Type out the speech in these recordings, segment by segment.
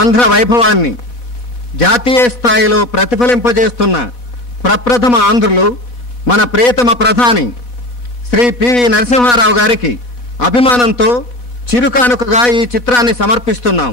ఆంధ్ర వైభవాన్ని జాతీయ స్థాయిలో ప్రతిఫలింపజేస్తున్న ప్రప్రథమ ఆంధ్రులు మన ప్రియతమ ప్రధాని శ్రీ పివి నరసింహారావు గారికి అభిమానంతో చిరుకానుకగా ఈ చిత్రాన్ని సమర్పిస్తున్నాం.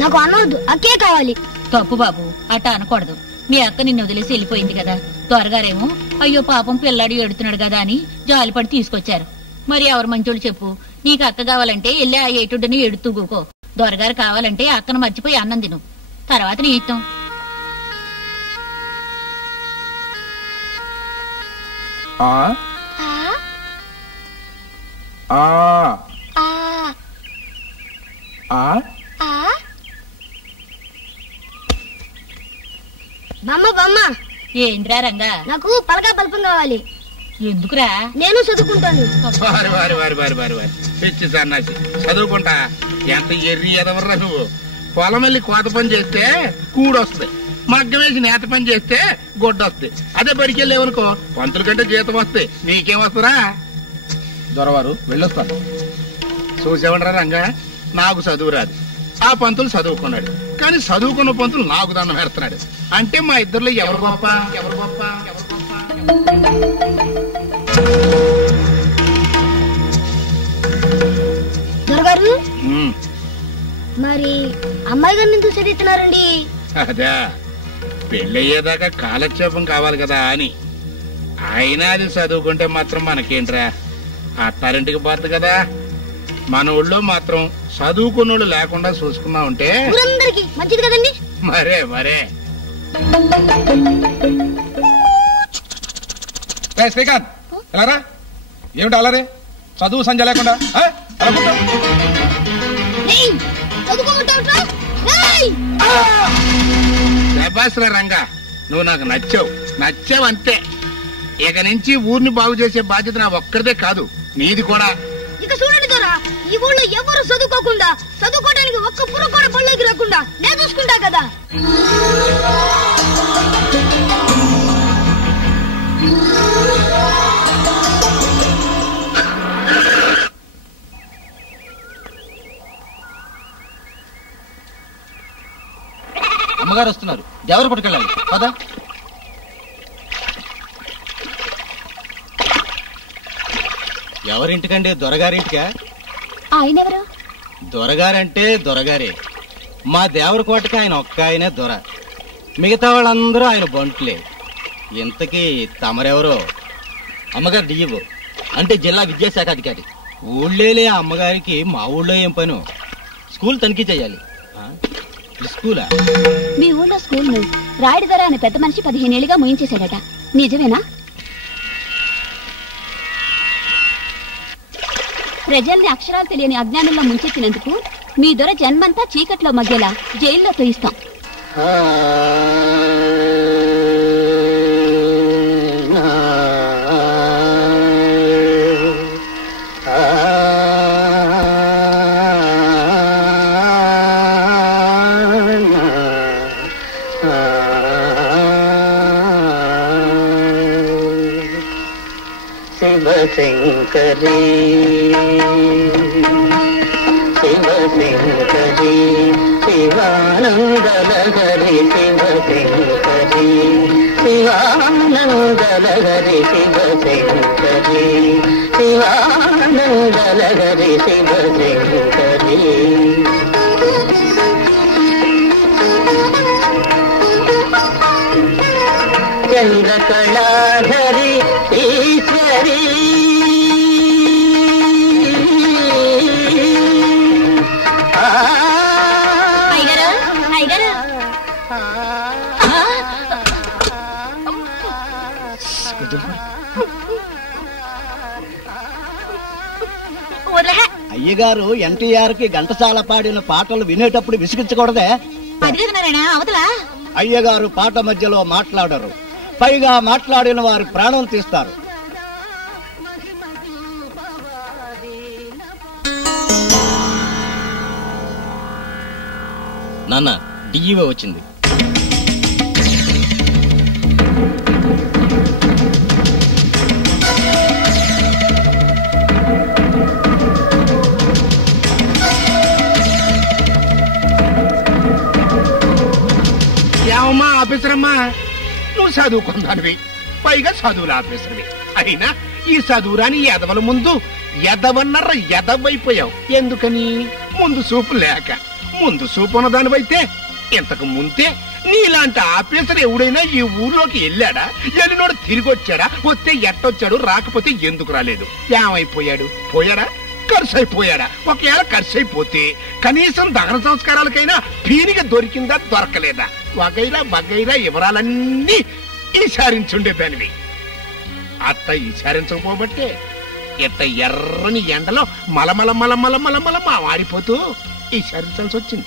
నాకు అనవద్దు, అక్కే కావాలి. తప్పు బాబు, అట్ట అనకూడదు. మీ అక్క నిన్ను వదిలేసి వెళ్ళిపోయింది కదా. త్వరగారేమో అయ్యో పాపం పిల్లాడు ఏడుతున్నాడు కదా అని జాలిపడి తీసుకొచ్చారు. మరి ఎవరు మంచోళ్ళు చెప్పు. నీకు అక్క కావాలంటే వెళ్ళి ఆ ఏటుడిని ఎడుతూ కూకో. దొరగారు కావాలంటే అక్కను మర్చిపోయి అన్నం తిను, తర్వాత నీ ఇష్టం. బమ్మ బమ్మ. ఏంద్రా రంగా? నాకు పలకా పల్పం కావాలి. ఎందుకురా? నేను చదువుకుంటాను. పిచ్చి సన్నాసి, చదువుకుంటా? ఎంత ఎర్రి ఎదవర్రా నువ్వు. పొలం వెళ్ళి కోత పని చేస్తే కూడొస్తుంది, మగ్గం వేసి నేత పని చేస్తే గొడ్డొస్తుంది. అదే బడికెళ్ళేవనుకో పంతుల కంటే జీతం వస్తాయి, నీకేం వస్తురా? దొరవారు వెళ్ళొస్తాను. చూసేవంటరా రంగా, నాకు చదువు రాదు, ఆ పంతులు చదువుకున్నాడు. కానీ చదువుకున్న పంతులు నాకు దండం పెడుతున్నాడు. అంటే మా ఇద్దరులో ఎవరు గొప్ప? ఎవరు గొప్ప? ఎవరు గొప్ప? దొరగారు, మరి అమ్మాయి గారిని ఎందుకు చదివిస్తున్నారండి? అదా, పెళ్ళయ్యేదాకా కాలక్షేపం కావాలి కదా అని. ఆయన అది చదువుకుంటే మాత్రం మనకేంట్రా, అత్తారింటికి పోద్ది కదా. మన ఊళ్ళో మాత్రం చదువుకున్నోళ్ళు లేకుండా చూసుకున్నా ఉంటే ఊరందరికి మంచిది కదండి. మరే మరే. శ్రీకాంత్ ఎలారా? ఏమిటి అలారే? చదువు సంజ లేకుండా శభాస్రా రంగా, నువ్వు నాకు నచ్చావు అంతే. ఇక నుంచి ఊరిని బాగు చేసే బాధ్యత నా ఒక్కరిదే కాదు, నీది కూడా. ఇక చూడండి దొరా, ఈ ఊళ్ళో ఎవరు చదువుకోకుండా, చదువుకోవడానికి ఒక్క పురుగు కూడా పళ్ళకి రాకుండా నేను చూసుకుంటా కదా. అమ్మగారు వస్తున్నారు, ఎవరు పట్టుకెళ్ళాలి పదా. ఎవరింటికండి? దొరగారింటికా? ఆయనెవరు? దొరగారంటే దొరగారే. మా దేవరకోటకి ఆయన ఒక్క ఆయనే దొర, మిగతా వాళ్ళందరూ ఆయన బంట్లే. ఇంతకీ తమరెవరో? అమ్మగారు డిఈఓ, అంటే జిల్లా విద్యాశాఖ అధికారి. ఊళ్ళేలే అమ్మగారికి మా ఊళ్ళో ఏం పను? స్కూల్ తనిఖీ చేయాలి. స్కూలా? మీ ఊళ్ళో స్కూల్ ను రాయుడు ధర అనే పెద్ద మనిషి 15 ఏళ్లుగా ముయించేశాడట, నిజమేనా? ప్రజల్ని అక్షరాలు తెలియని అజ్ఞానంలో ముంచెత్తినందుకు మీ దొర జన్మంతా చీకట్లో మధ్యలా జైల్లో తోయిస్తాం. శివశంకరీ శివశంకరీ శివానందలహరి శివశంకరీ శివానందలహరి శివశంకరీ శివానందలహరి శివశంకరీ. చంద్రకళాధరి ఈశ్వరీ అయ్యగారు ఎన్టీఆర్ కి ఘంటసాల పాడిన పాటలు వినేటప్పుడు విసిగించకూడదే? అవతలా అయ్యగారు పాట మధ్యలో మాట్లాడరు, పైగా మాట్లాడిన వారి ప్రాణం తీస్తారు. నాన్న, డిఈఓ వచ్చింది. ఏమమ్మా ఆఫీసరమ్మా, నువ్వు చదువుకుందానివి, పైగా చదువులు ఆఫీసర్వి. అయినా ఈ చదువురాని ఎదవల ముందు ఎదవన్నర ఎదవైపోయావు. ఎందుకని? ముందు చూపు లేక. ముందు చూపు ఉన్న దానివైతే ఇంతకు ముందే నీలాంటి ఆఫీసర్ ఎవడైనా ఈ ఊర్లోకి వెళ్ళాడా? వెళ్ళినోడు తిరిగి వచ్చాడా? వస్తే ఎట్టొచ్చాడు, రాకపోతే ఎందుకు రాలేదు? ఏమైపోయాడు? పోయాడా? ఖర్చు అయిపోయాడా? ఒకవేళ ఖర్చు అయిపోతే కనీసం దహన సంస్కారాలకైనా పీనిగా దొరికిందా, దొరకలేదా? వగైరా బగైరా వివరాలన్నీ ఈసారించుండేదానివి. అత్త ఈసారించకపోబట్టే ఇట్ట ఎర్రని ఎండలో మలమల మలమల మలమల మా వాడిపోతూ ఈసారించాల్సి వచ్చింది.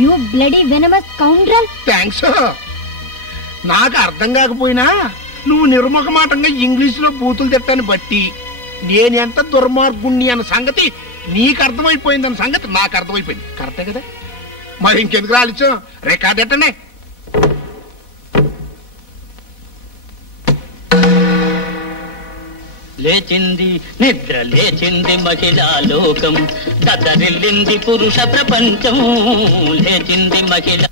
You bloody venomous scoundrel. Thanks. నాకు అర్థం కాకపోయినా నువ్వు నిర్ముఖమాటంగా ఇంగ్లీషులో బూతులు తిట్టాన్ని బట్టి నేనెంత దుర్మార్గుణ్ణి అన్న సంగతి నీకు అర్థమైపోయిందన్న సంగతి నాకు అర్థమైపోయింది. కరెక్టే కదా? మరి ఇంకెందుకు రాలిచో రికార్డ్ ఎట్టనే. లేచింది నిద్ర లేచింది మహిళా లోకం, దద్దరిల్లింది పురుష ప్రపంచం. లేచింది మహిళ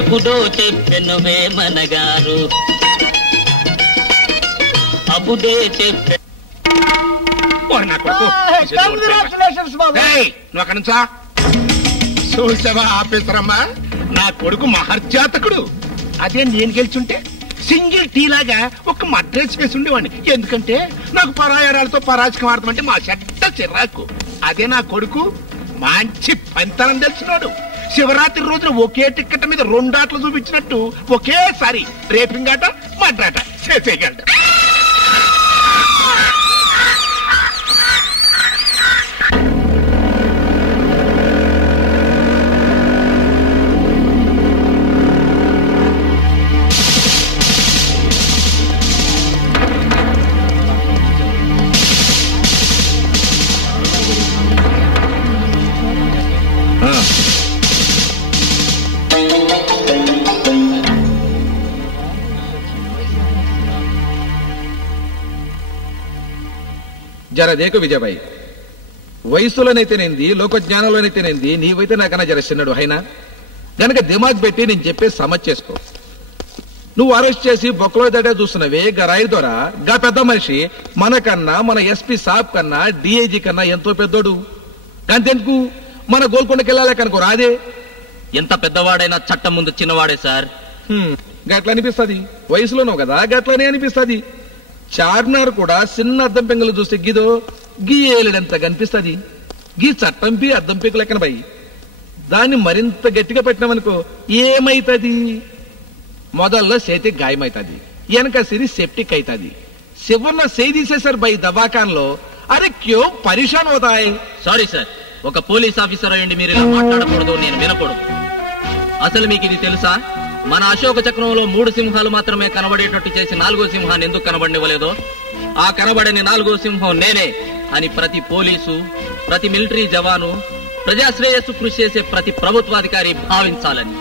అప్పుడో చెప్పెను వేమనగారు, అప్పుడే చెప్పె. చూసావా ఆఫీసరమ్మా, నా కొడుకు మహర్జాతకుడు. అదే నేను గెలిచుంటే సింగిల్ టీ లాగా ఒక మడ్రెస్ వేసి ఉండేవాడిని. ఎందుకంటే నాకు పరాయారాలతో పరాజకం ఆడతామంటే మా చెడ్డ చిరాకు. అదే నా కొడుకు మంచి పంతనం తెలిసినాడు. శివరాత్రి రోజున ఒకే టిక్కెట్ మీద 2 ఆటలు చూపించినట్టు ఒకేసారి రేపింగ్ ఆట మడ్రాట చేసేయగలడు. జర దేకు విజయబాయి, వయసులోనైతేనేంది, లోకజ్ఞానంలోనైతేనేంది, నీవైతే నాకన్నా జర చిన్నడు అయినా గనక దిమాగ్ పెట్టి నేను చెప్పే సమజ్ చేసుకో. నువ్వు అరెస్ట్ చేసి బొక్కలో దడే చూస్తున్నవే గరాయి ద్వారా గా పెద్ద మనిషి మనకన్నా, మన ఎస్పీ సాబ్ కన్నా, డిఐజీ కన్నా ఎంతో పెద్దోడు. అంతెందుకు మన గోల్కొండకి వెళ్ళాలి కనుకో రాదే. ఎంత పెద్దవాడైనా చట్టం ముందు చిన్నవాడే సార్. గట్ల అనిపిస్తుంది, వయసులోనో కదా గట్లనే అనిపిస్తుంది. చార్మినార్ కూడా చిన్న అద్దం పెంగులు చూస్తే గీదో గీ ఏలుడంత కనిపిస్తుంది. గీ చట్టంపి అద్దం పెంకు లెక్కన బై దాన్ని మరింత గట్టిగా పెట్టినామనుకో ఏమైతుంది? మొదల్లో చేతి గాయమైతుంది, వెనక సిరి సెప్టిక్ అవుతుంది, చివరిన చేయి తీసేసారు బై దవాఖాన్లో. అరే క్యో పరిశాన్ అవుతాయి. సారీ సార్, ఒక పోలీస్ ఆఫీసర్ అయ్యండి మీరు ఇలా మాట్లాడకూడదు, నేను వినకూడదు. అసలు మీకు ఇది తెలుసా? మన అశోక చక్రంలో 3 సింహాలు మాత్రమే కనబడేటట్టు చేసి 4వ సింహాన్ని ఎందుకు కనబడనివ్వలేదో? ఆ కనబడని 4వ సింహం నేనే అని ప్రతి పోలీసు, ప్రతి మిలిటరీ జవాను, ప్రజాశ్రేయస్సు కృషి చేసే ప్రతి ప్రభుత్వాధికారి భావించాలని.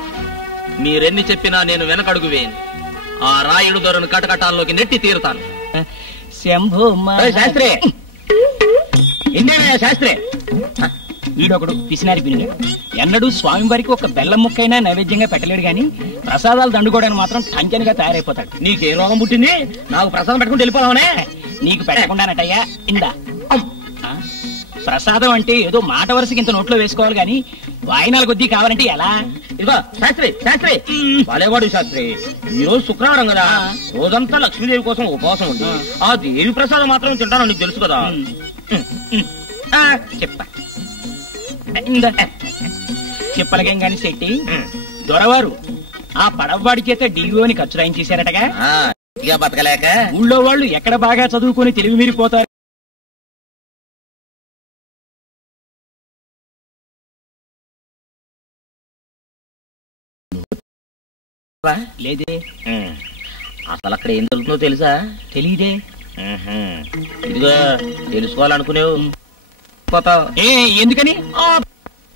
మీరెన్ని చెప్పినా నేను వెనకడుగు వేయను. ఆ రాయుడు దొరను కటకటాల్లోకి నెట్టి తీరుతాను. శంభో శాస్త్రి ఇందేనా శాస్త్రి? వీడొకడు పిసినారి పినిగాడు. ఎన్నడూ స్వామివారికి ఒక బెల్లం ముక్కైనా నైవేద్యంగా పెట్టలేడు గాని ప్రసాదాలు దండుకోవడానికి మాత్రం టంకెనుగా తయారైపోతాడు. నీకే రోగం పుట్టింది? నాకు ప్రసాదం పెట్టుకుని వెళ్ళిపోదామనే? నీకు పెట్టకుండానటయ్యా. ఇందా ప్రసాదం అంటే ఏదో మాట వరుసకి ఇంత నోట్లో వేసుకోవాలి గాని వాయినాల కొద్దీ కావాలంటే ఎలా? ఇదిగో శాస్త్రి, శాస్త్రి వాలేవాడు శాస్త్రి. ఈ రోజు శుక్రవారం కదా, రోజంతా లక్ష్మీదేవి కోసం ఉపవాసం ఉంది. ఆ దేవి ప్రసాదం మాత్రం తింటాను, నీకు తెలుసు కదా. చెప్పా చెప్పలకేం గాని శెట్టి దొరవారు ఆ పడవవాడి చేత డిఓని ఖర్చు రాయించేశారటగా. బతకలేక ఊళ్ళో వాళ్ళు ఎక్కడ బాగా చదువుకొని తెలివి మీరిపోతారు. లేదే. అసలు అక్కడ ఏం జరుగుతుందో తెలుసా? తెలీదే. ఇదిగో తెలుసుకోవాలనుకునేవు ఏ ఎందుకని?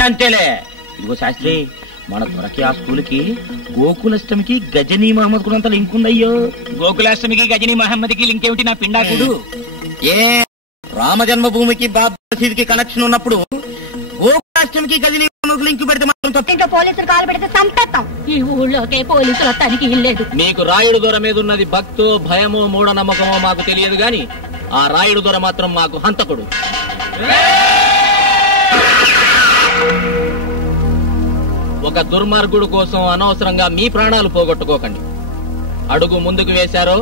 అంతేలే. ఇదిగో శాస్త్రి, మన దొరకి ఆ స్కూల్కి గోకులాష్టమికి గజనీ మహమ్మద్ కులంత లింక్ ఉందయ్యో. గోకులాష్టమికి గజనీ మహమ్మద్కి లింక్ ఏమిటి నా పిండాకుడు? ఏ రామ జన్మభూమికి బాబాకి కనెక్షన్ ఉన్నప్పుడు గోకులాష్టమికి గజనీ మహమ్మద్ లింక్ పెడితే మాత్రం ఇంకా పోలీసులు కాలు పెడితే చంపేస్తాం. ఈ ఊళ్ళోకే పోలీసులు వస్తానికి ఇల్లేదు. మీకు రాయుడు దొర మీద ఉన్నది భక్తో, భయమో, మూఢనమ్మకమో మాకు తెలియదు గాని ఆ రాయుడు దొర మాత్రం మాకు హంతకుడు. ఒక దుర్మార్గుడు కోసం అనవసరంగా మీ ప్రాణాలు పోగొట్టుకోకండి. అడుగు ముందుకు వేశారో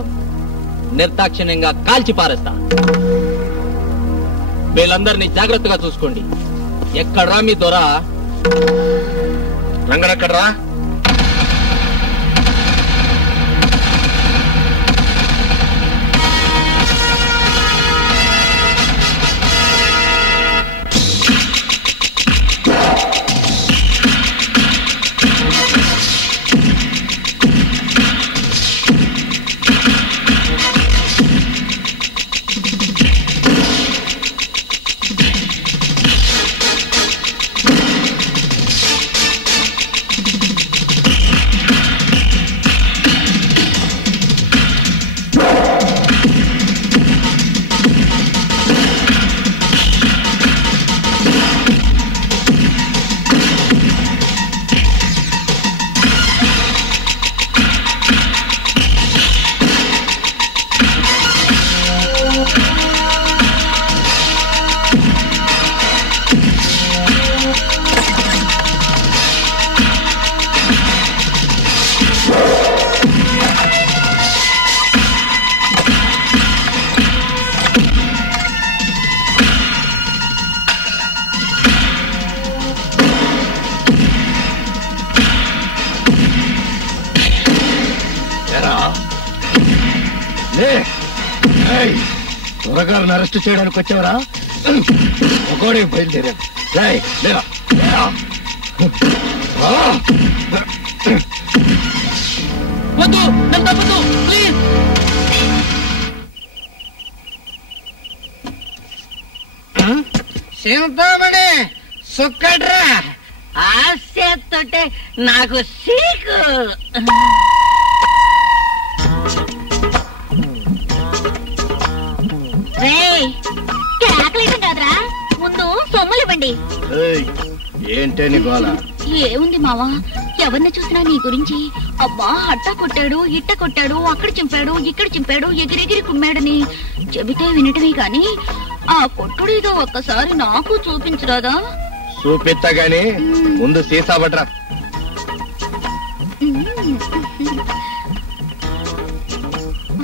నిర్దాక్షిణ్యంగా కాల్చి పారేస్తా. వీళ్ళందరినీ జాగ్రత్తగా చూసుకోండి. ఎక్కడ్రా మీ దొర? రంగడెక్కడ్రా? త్వరగారిని అరెస్ట్ చేయడానికి వచ్చావరా? ఒకడే బయలుదేరాడు. వద్దు, నన్ను తప్పదు, ప్లీజ్. సింతమణి సుక్కడ్రా. ఆ చేత్తోటే నాకు సీకు. కేకలేయడం కాదురా, ముందు సొమ్ములు ఇవ్వండి. ఏంటే నీ గోల? ఏముంది మావా, ఎవరిని చూసినా నీ గురించి అబ్బా అట్ట కొట్టాడు, ఇట్ట కొట్టాడు, అక్కడ చింపాడు, ఇక్కడ చింపాడు, ఎగిరెగిరి కుమ్మాడని చెబితే వినటమే కాని ఆ కొట్టుడేదో ఒక్కసారి నాకు చూపించరాదా? చూపిస్తా గాని ముందు సీసా పట్రా.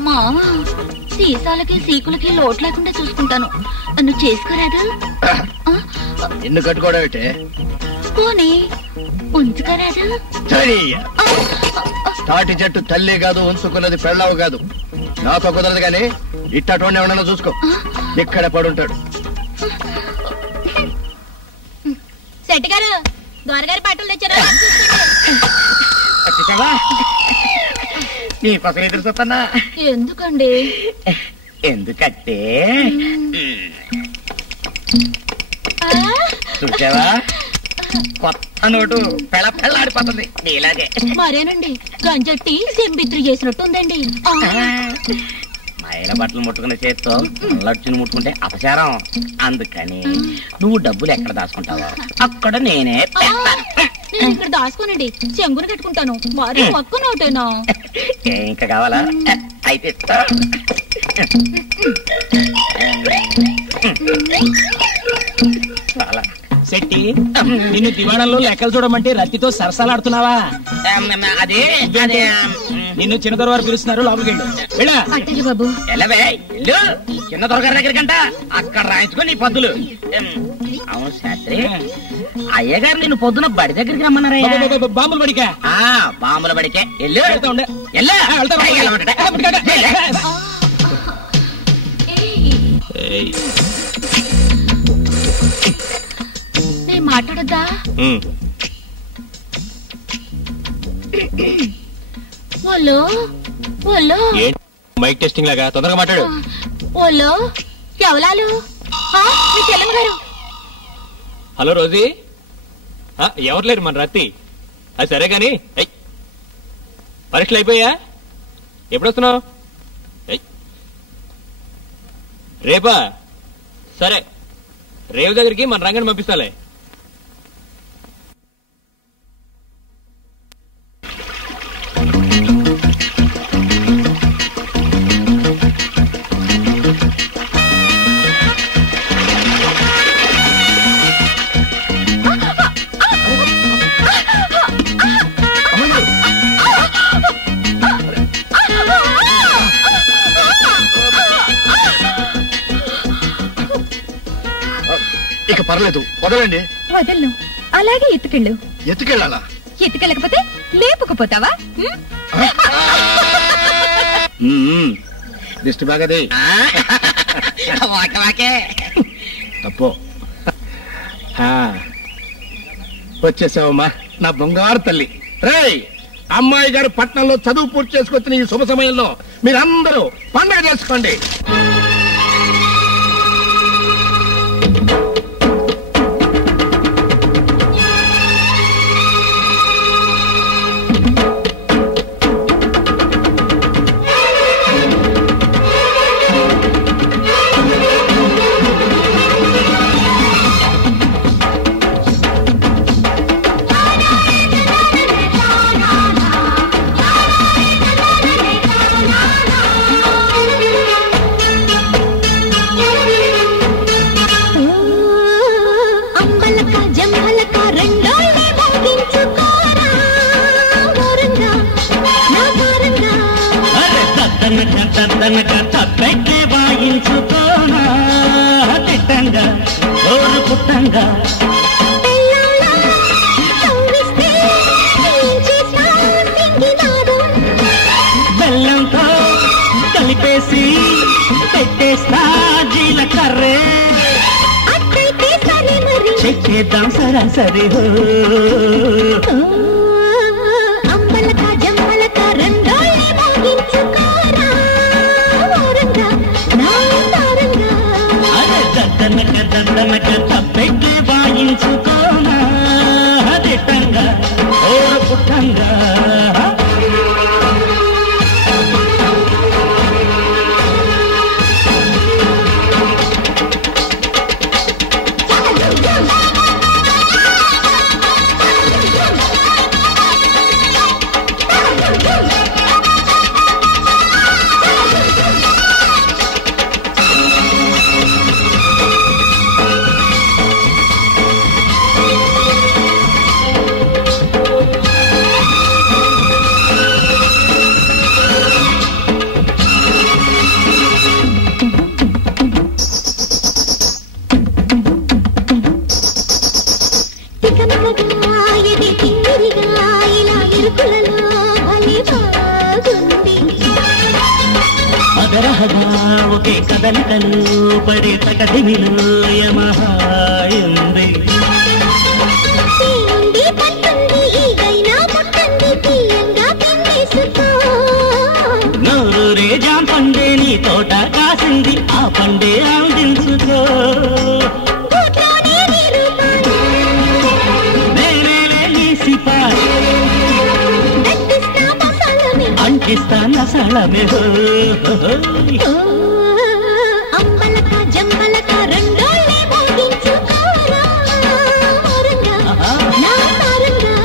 మావా, సీసాలకి సీకులకి లోటు లేకుండా చూసుకుంటాను, నన్ను చేసుకోరాదు? నిన్ను కట్టుకోవడం ఏంటే? పోనీ ఉంచుకోరాదు? తాటి చెట్టు తల్లి కాదు, ఉంచుకున్నది పెళ్ళావు కాదు. నాతో కుదరదు గాని ఇట్టటువంటి ఎవడన్నా చూసుకో, ఇక్కడే పడుంటాడు. శెట్టి గారు, దొరగారి బట్టలు తెచ్చారా? నీకోసం ఎదురు చూస్తున్నా. ఎందుకండి? ఎందుకంటే చూసావా, కొత్త నోటు పెళ్ళాడిపోతుంది నీలాగే. మరేనండి, గంజట్టి సెంబిత్రి చేసినట్టుందండి. మైల బట్టలు ముట్టుకున్న చేత్తో లడ్చుని ముట్టుకుంటే అపచారం. అందుకని నువ్వు డబ్బులు ఎక్కడ దాచుకుంటావో అక్కడ నేనే నేను ఇక్కడ దాచుకోనండి, చెంగును కట్టుకుంటాను. మరి ఒక్క నోటేనా? ఇంకా కావాలా? అయితే చాలా శెట్టి, నిన్ను దివాణంలో లెక్కలు చూడమంటే రత్తితో సరసాలాడుతున్నావా? అదే నిన్ను చిన్న దొరవారు పిలుస్తున్నారు, లోపలికి వెళ్ళు. అట్టండి బాబు. ఎల్లవే ఇల్లు చిన్న దొరగారి దగ్గరకంట, అక్కడ రాయించుకో నీ పద్దులు. అవును శాస్త్రి, అయ్యగారు నిన్ను పొద్దున బడి దగ్గరికి రమ్మన్నారా? బాంబుల బడికా? బాంబుల బడికే. ఎల్లు ఉండే. నేను మాట్లాడద్దా? ఓలో ఓలో, మైక్ టెస్టింగ్ లాగా తొందరగా మాట్లాడు. ఓలో ఎవలాలు? మీ చెల్లెమ్మ గారు. హలో రోజీ, ఎవరు లేరు మన రత్తి. అది సరే గాని పరీక్షలు అయిపోయా? ఎప్పుడొస్తున్నావు? రేపా? సరే, రేవు దగ్గరికి మన రంగని పంపిస్తాలే. ఇక పర్లేదు, వదలండి. వదలను, అలాగే ఎత్తుకెళ్ళు. ఎత్తుకెళ్ళాలా? ఎత్తుకెళ్ళకపోతే లేపుకపోతావా? దిష్టి బాగదే. తప్పు. వచ్చేసావమ్మా నా బంగారు తల్లి. రేయ్, అమ్మాయి గారు పట్నంలో చదువు పూర్తి చేసుకొచ్చిన ఈ శుభ సమయంలో మీరందరూ పండుగ చేసుకోండి. చేద్దాం సరాసరి హో అంబలక జంబలక రెండోళ్ళే మోగించుకోరా ఓరంగా నా తారంగా అరే దద్దనక తప్పెట్లే వాయించుకోనా దిట్టంగా ఓ పుట్టంగా అదరహగా ఒకే కదలికలు పడే తకదిమిలు యమహాయుంది నూరే జాం పండే నీ తోట కాసింది ఆ పండే ఆందించుకో నేనేలే నీ సిపాయి అంకిస్తాన సళమే అంబలక జంబలక రెండోళ్ళే మోగించుకోరా ఓరంగా నా తారంగా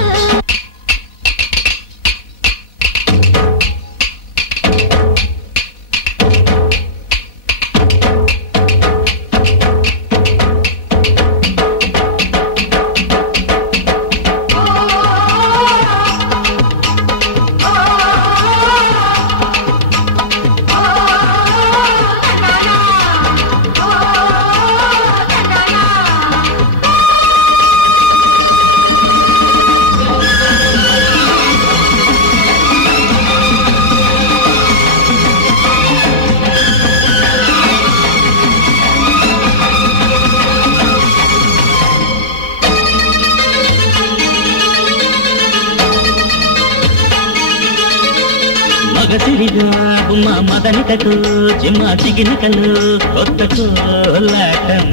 మగసిరిగా గుమ్మ మదనికకు జిమ్మ చిగినకలు కొత్త కోలాటం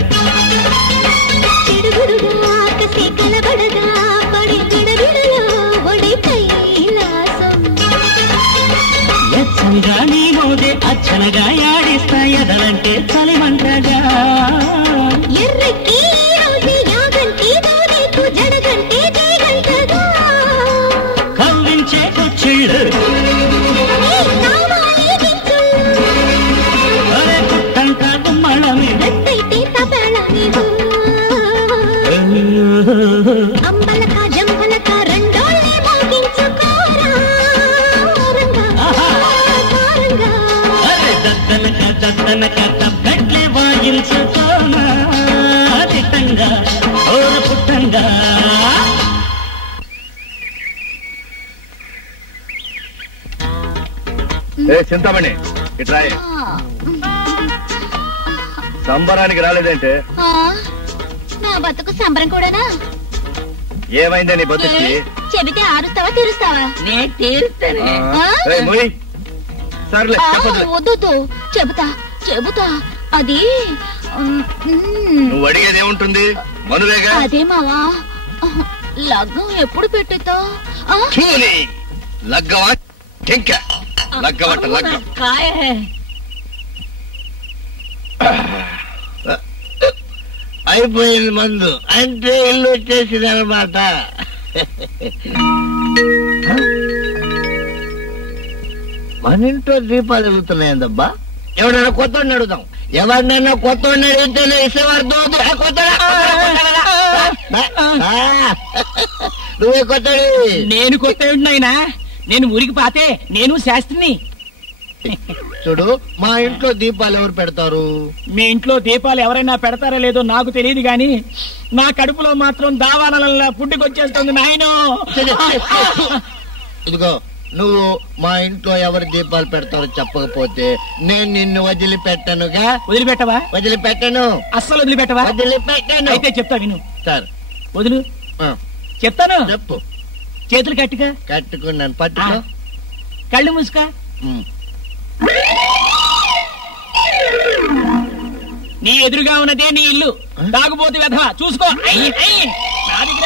చిడుగుడుగా కసి కలబడగా పడి విడవిడలో ఒడి కైలాసం ఎచ్చనిగా నీ మోదే అచ్చనగా యాడిస్తా ఎదలంటే చలిమంటగా ఎర్రకి రోజు యాగంటి దోరేకు జడగంటే జయగంటగా కవ్వించే కొచ్చిళ్ళు అరే పుట్టంట గుమ్మళమి ఎత్తైతే తబేళని అంబలక జంబలక రెండోళ్ళే మోగించుకోరా ఓరంగా తారంగా అరే దద్దనక తప్పెట్లే వాయించుకోనా దిట్టంగా ఓ పుట్టంగా చింతామణి ఇట్రాయే సంబరానికి రాలేదంటే నా బతుకు సంబరం కూడానా ఏమైందే నీ బతుకి చెబితే ఆరుస్తావా తీరుస్తావా నేను తీరుస్తాను సర్లే వద్దు చెబుతా చెబుతా అది నువ్వు అడిగేది ఏముంటుంది మనువేగా అదే మావా లగ్గం ఎప్పుడు పెట్టితో లగ్గవా టెంక లగ్గవట లగ్గం అయిపోయింది మందు అంటే ఇల్లు వచ్చేసింది అనమాట. మన ఇంట్లో దీపాలు వెలుగుతున్నాయందబ్బా. ఎవడైనా కొత్త అడుగుతాం, ఎవరినైనా కొత్త అడిగితేనే ఇసేవారు నువ్వే కొత్త. నేను కొత్త నాయనా, నేను ఊరికి పాతే నేను శాస్త్రిని. చూడు, మా ఇంట్లో దీపాలు ఎవరు పెడతారు? మీ ఇంట్లో దీపాలు ఎవరైనా పెడతారో లేదో నాకు తెలియదు గాని నా కడుపులో మాత్రం దావానలా పుట్టుకొచ్చేస్తుంది నాయనో. ఇదిగో, నువ్వు మా ఇంట్లో ఎవరు దీపాలు పెడతారో చెప్పకపోతే నేను నిన్ను వదిలిపెట్టనుగా. వదిలిపెట్టవా? వదిలిపెట్టను. అస్సలు వదిలిపెట్టవా? వదిలిపెట్టను. అయితే చెప్తా విను. సార్, వదులు. చెప్తాను. చెప్పు. చేతులు కట్టుగా. కట్టుకున్నాను. పట్టుకో. కళ్ళు మూసుకో. నీ ఎదురుగా ఉన్నదే నీ ఇల్లు. తాగుబోతు వెధవా చూసుకో. నా దగ్గర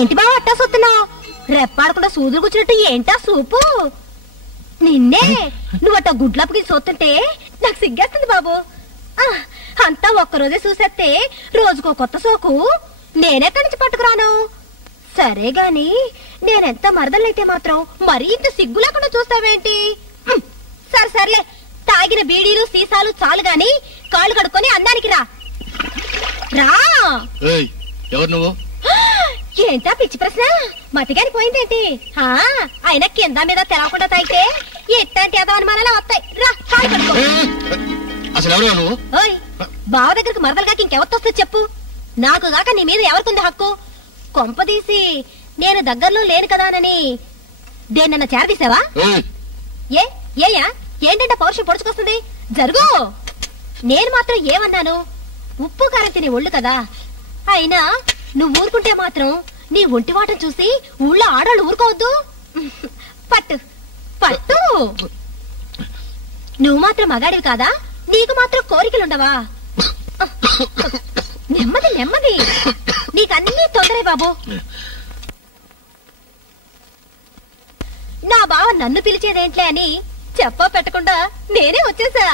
ఏంటి బావ అట్టా సొత్తున్నావు? రెప్పాడకుండా సూదులు కూర్చున్నట్టు ఏంటా సూపు? నిన్నే నువ్వట్ట గుడ్లప్పకి సొత్తుంటే నాకు సిగ్గేస్తుంది బాబు. అంతా ఒక్కరోజే చూసేస్తే రోజుకో కొత్త సోకు నేనెక్కడి నుంచి పట్టుకురాను? సరే గాని నేనెంత మరదలైతే మాత్రం మరీ ఇంత సిగ్గు లేకుండా చూస్తావేంటి? సరే సర్లే, తాగిన బీడీలు సీసాలు చాలు గాని కాళ్ళు కడుక్కొని అందానికి రా. రా. ఎవరు నువ్వు? ఏంటా పిచ్చి ప్రశ్న? మతిగాని పోయిందేంటి? అయినా కింద మీద తెలవకుండా తాగితే ఎట్లాంటి ఏదో అనుమానాలు వస్తాయి. రా కాళ్ళు కడుక్కో. అసలు ఎవరు నువ్వు? ఓయ్, బావ దగ్గరకు మరదలుగాక ఇంకెవరితొస్తుంది చెప్పు? నాకు గాక నీ మీద ఎవరికుంది హక్కు? కొంపదీసి నేను దగ్గరలో లేను కదానని దేన్నన్నా చేరదీసావా? ఏయా ఏంటంటే పౌరుషం పొడుచుకొస్తుంది? జరుగు. నేను మాత్రం ఏమన్నాను? ఉప్పు కారం తినే ఒళ్ళు కదా. అయినా నువ్వు ఊరుకుంటే మాత్రం నీ ఒంటి వాటం చూసి ఊళ్ళో ఆడవాళ్ళు ఊరుకోవద్దు. పట్టు పట్టు. నువ్వు మాత్రం మగాడివి కాదా? నీకు మాత్రం కోరికలుండవా? నెమ్మది నెమ్మది, నీకన్నీ తొందరే బాబు. నా బావ నన్ను పిలిచేదేంట్లే అని చెప్పా పెట్టకుండా నేనే వచ్చేసా.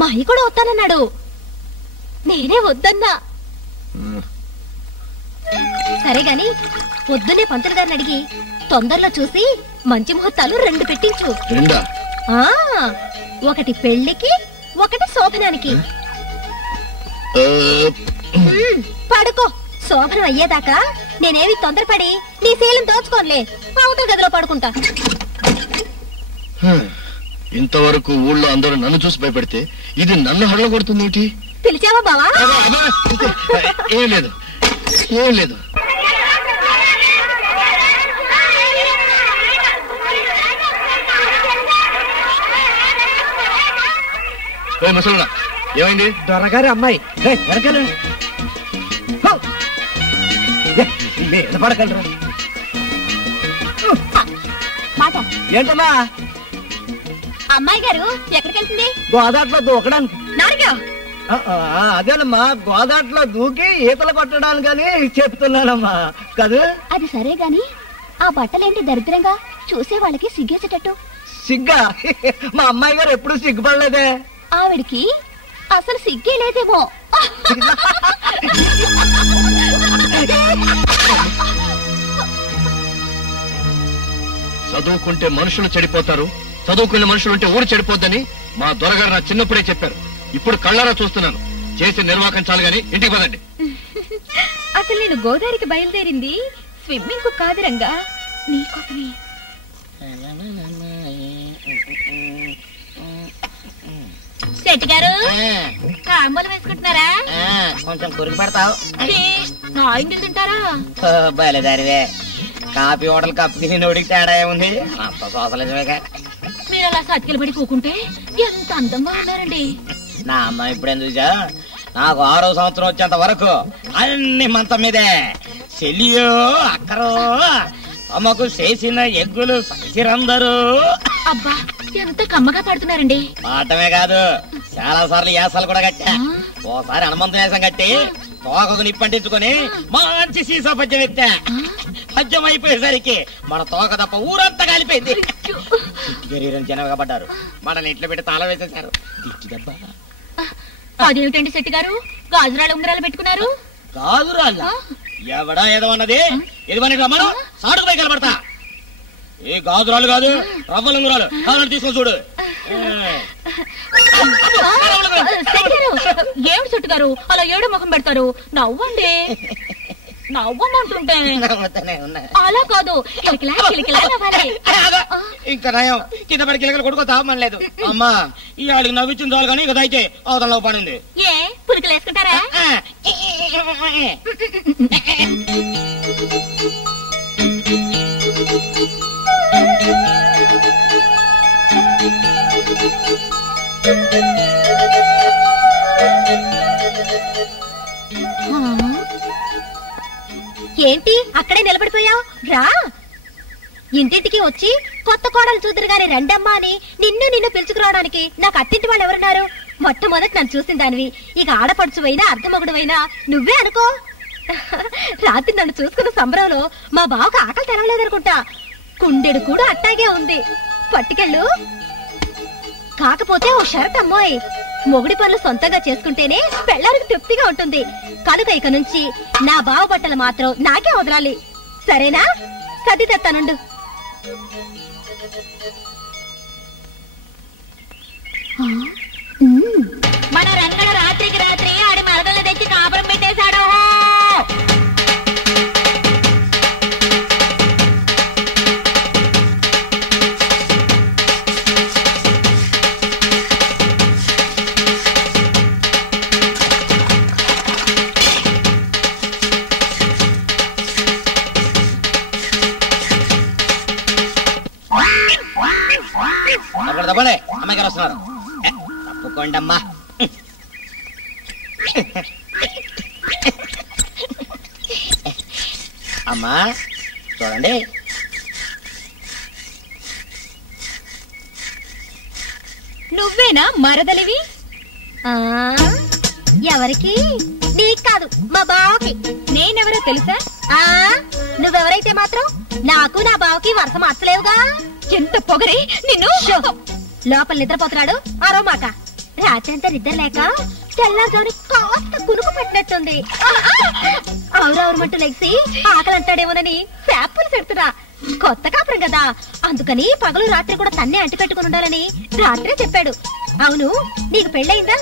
మా అయ్య కూడా వస్తానన్నాడు, నేనే వద్దన్నా. సరే గాని పొద్దున్నే పంతులు గారిని అడిగి తొందరలో చూసి మంచి ముహూర్తాలు 2 పెట్టించు. ఒకటి పెళ్లికి, ఒకటి శోభనానికి. పడుకో. శోభనం అయ్యేదాకా నేనేమి తొందరపడి నీ శీలం దోచుకోనులే. అవతల గదిలో పడుకుంటా. ఇంతవరకు ఊళ్ళో అందరూ నన్ను చూసి భయపడితే ఇది నన్ను హడల కొడుతుంది. పిలిచావా బావా? ఏం లేదు, ఏం లేదు. మసలుడా ఏమైంది? దొరగారి అమ్మాయి వెనకాల పడగలరా? ఏంటమ్మా? అమ్మాయి గారు ఎక్కడికి వెళ్తుంది? గోదాట్లో దూకడానికి. నాలుగా అదేనమ్మా, గోదాట్లో దూకి ఈతలు కొట్టడానికని చెప్తున్నానమ్మా కదా. అది సరే గాని ఆ బట్టలేంటి దరిద్రంగా చూసే వాళ్ళకి సిగ్గేసేటట్టు? సిగ్గా? మా అమ్మాయి గారు ఎప్పుడు సిగ్గుపడలేదే. ఆవిడికి అసలు సిగ్గే లేదేమో. చదువుకుంటే మనుషులు చెడిపోతారు, చదువుకునే మనుషులు ఉంటే ఊరు చెడిపోద్దని మా దొరగారు నా చిన్నప్పుడే చెప్పారు. ఇప్పుడు కళ్ళారా చూస్తున్నాను. చేసి నిర్వాకం చాలు గాని ఇంటికి పదండి. అసలు నేను గోదావరికి బయలుదేరింది స్విమ్మింగ్ కు కాదు రంగా, నీకోసమే. శెట్టి గారు తాంబూలం వేసుకుంటున్నారా? కొంచెం కురికి పడతావు. నా ఇంటికి తింటారా? బయలుదేరివే. కాఫీ హోటల్ కప్పు తినోడికి తేడా ఏముంది? అంత సోసలేక మీరు అలా సతికిల పడి కూకుంటే ఎంత అందంగా ఉన్నారండి. నా అమ్మ ఇప్పుడేం చూసా, నాకు 6వ సంవత్సరం వచ్చేంత వరకు అన్ని మంచం మీదే. చెల్లియో అక్కరో అమ్మకు చేసిన ఎగ్గులు సంచిరందరూ. అబ్బా ఎంత కమ్మగా పడుతున్నారండి. పాఠమే కాదు, చాలా సార్లు యాసాలు కూడా కట్టా. ఓసారి హనుమంతుని వేసం కట్టి తోకకు నిప్పంటించుకొని మంచి సీసా పద్యం ఎత్తా. పద్యం అయిపోయేసరికి మన తోక తప్ప ఊరంతా కాలిపోయింది. శరీరం జనవగా పడ్డారు. మన ఇంట్లో పెట్టి తాళం వేసేశారు. దెబ్బ. అదేమిటండి శెట్టి గారు గాజురాలు ఉంగరాలు పెట్టుకున్నారు? గాజురాళ్ళ ఎవడా ఏదో అన్నది? ఇది మనకి రమ్మను, సాడుకు పై కలబడతా. ఏ గాజురాలు కాదు, రవ్వలుంగురాలు కావాలని తీసుకొని చూడు. ఏమిటి చెట్టు గారు అలా ఏడు ముఖం పెడతారు? నవ్వండి. నవ్వమంటుంటే అలా కాదు, కిలకిలా కిలకిలా నవ్వాలి. ఇంకా నయం కింద పడి కిలకలు కొడుకో తాపమనలేదు. అమ్మా ఈ ఆడికి నవ్వించిన చాలు కానీ ఇక దయచే అవతల పడింది. ఏ పురికలు వేసుకుంటారా? ఏంటి అక్కడే నిలబడిపోయావు? రా, ఇంటింటికి వచ్చి కొత్త కోడలు చూద్దరు గాని రెండమ్మా అని నిన్ను పిలుచుకురావడానికి నాకు అత్తింటి వాళ్ళు ఎవరున్నారు? మొట్టమొదటి నన్ను చూసిన దానివి, ఇక ఆడపడుచువైనా అర్ధమొగుడువైనా నువ్వే అనుకో. రాత్రి నన్ను చూసుకున్న సంబరంలో మా బావకు ఆకలి తెరవలేదనుకుంటా. కుండెడు కూడా అట్టాగే ఉంది, పట్టుకెళ్ళు. కాకపోతే ఓ షరత్ అమ్మోయ్, మొగుడి పనులు సొంతంగా చేసుకుంటేనే పెళ్ళానికి తృప్తిగా ఉంటుంది. కనుక ఇక నుంచి నా బావ బట్టలు మాత్రం నాకే వదలాలి, సరేనా? సర్ది తెస్తానుండు. మన రంగడ రాత్రికి రాత్రి ఆడి మరదలు తెచ్చి కాపురం పెట్టేశాడు. అక్కడ తప్పలే అమ్మాయి గారు వస్తున్నారు. తప్పుకోండమ్మా. అమ్మా చూడండి, నువ్వేనా మరదలివి? ఎవరికి? నీకు కాదు, మా బావకి. నేనెవరో తెలుసా? నువ్వెవరైతే మాత్రం నాకు నా బావకి వరుస మార్చలేవుగా. ఎంత పొగరే నిన్ను! లోపల నిద్రపోతున్నాడు, అరో మాట. రాత్రంతా నిద్ర లేక తెల్లారుజామున కాస్త కునుకు పెట్టినట్టుంది. అవురవురమంటూ లెగిసి ఆకలి అంటాడేమోనని శాపులు పెడుతున్నా. కొత్త కాపురం కదా, అందుకని పగలు రాత్రి కూడా తన్నే అంటి పెట్టుకుని ఉండాలని రాత్రే చెప్పాడు. అవును, నీకు పెళ్ళయిందా?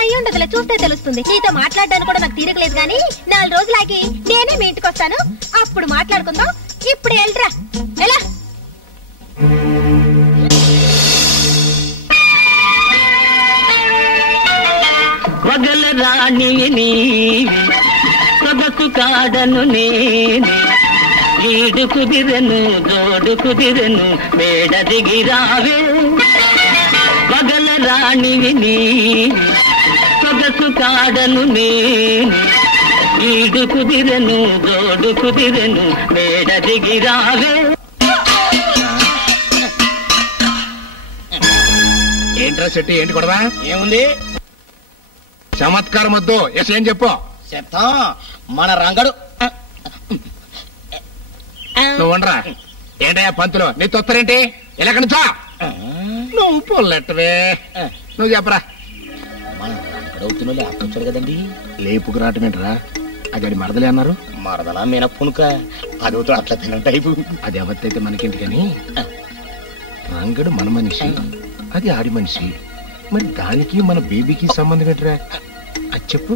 అయ్యుండదులే, చూస్తే తెలుస్తుంది. నీతో మాట్లాడడానికి కూడా నాకు తీరకలేదు గాని 4 రోజులాగి నేనే మీ ఇంటికి వస్తాను, అప్పుడు మాట్లాడుకుందాం. ఇప్పుడు వెళ్ళరా, ఎలా? పగల రాణి సొగసు కాడను నేను, ఈడు కుదిరెను జోడు కుదిరెను మేడ దిగిరావే. పగల రాణి సొగసు కాడను నేను, ఈడు కుదిరెను జోడు కుదిరెను మేడ దిగిరావే. ఏంట్రా చెట్టు, ఏంటి గొడవ? ఏముంది? చమత్కారం వద్దు, ఏం చెప్పు. చెప్తాం. మన రంగడు నువ్వు ఉండరా. ఏంటయ్యా పంతులు, నీ తొత్తరేంటి? ఎలాగ నుంచో నువ్వు పొల్లెట్టవే. నువ్వు చెప్పరా. మన రంగడవుతున్న లేపొచ్చాడు కదండి. లేపుకు రావటమేంటరా? అది మరదలే అన్నారు. మరదలా మీనప్పునుక అదవుతూ అట్లా తిన టైపు. అది ఎవరితైతే మనకేంటి కానీ, రంగడు మన మనిషి, అది ఆడి మనిషి. మరి దానికి మన బేబీకి సంబంధం ఏంటరా? అది చెప్పు.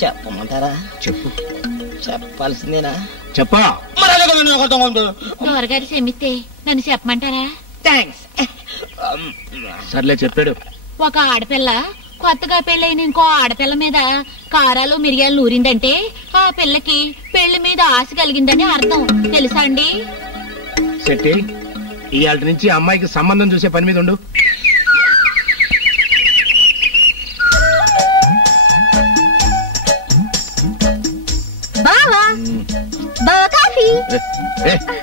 చెప్పమంటారా? చెప్పు. చెప్పాల్సిందేనా? చెప్పా. దొరగారు క్షమిస్తే నన్ను చెప్పమంటారా? థ్యాంక్స్. సర్లే చెప్పాడు. ఒక ఆడపిల్ల కొత్తగా పెళ్ళైన ఇంకో ఆడపిల్ల మీద కారాలు మిరియాలు నూరిందంటే ఆ పిల్లకి పెళ్లి మీద ఆశ కలిగిందని అర్థం, తెలుసా అండి? శెట్టి, ఇవాళ నుంచి అమ్మాయికి సంబంధం చూసే పని మీద ఉండు. బావా, బావా కాఫీ.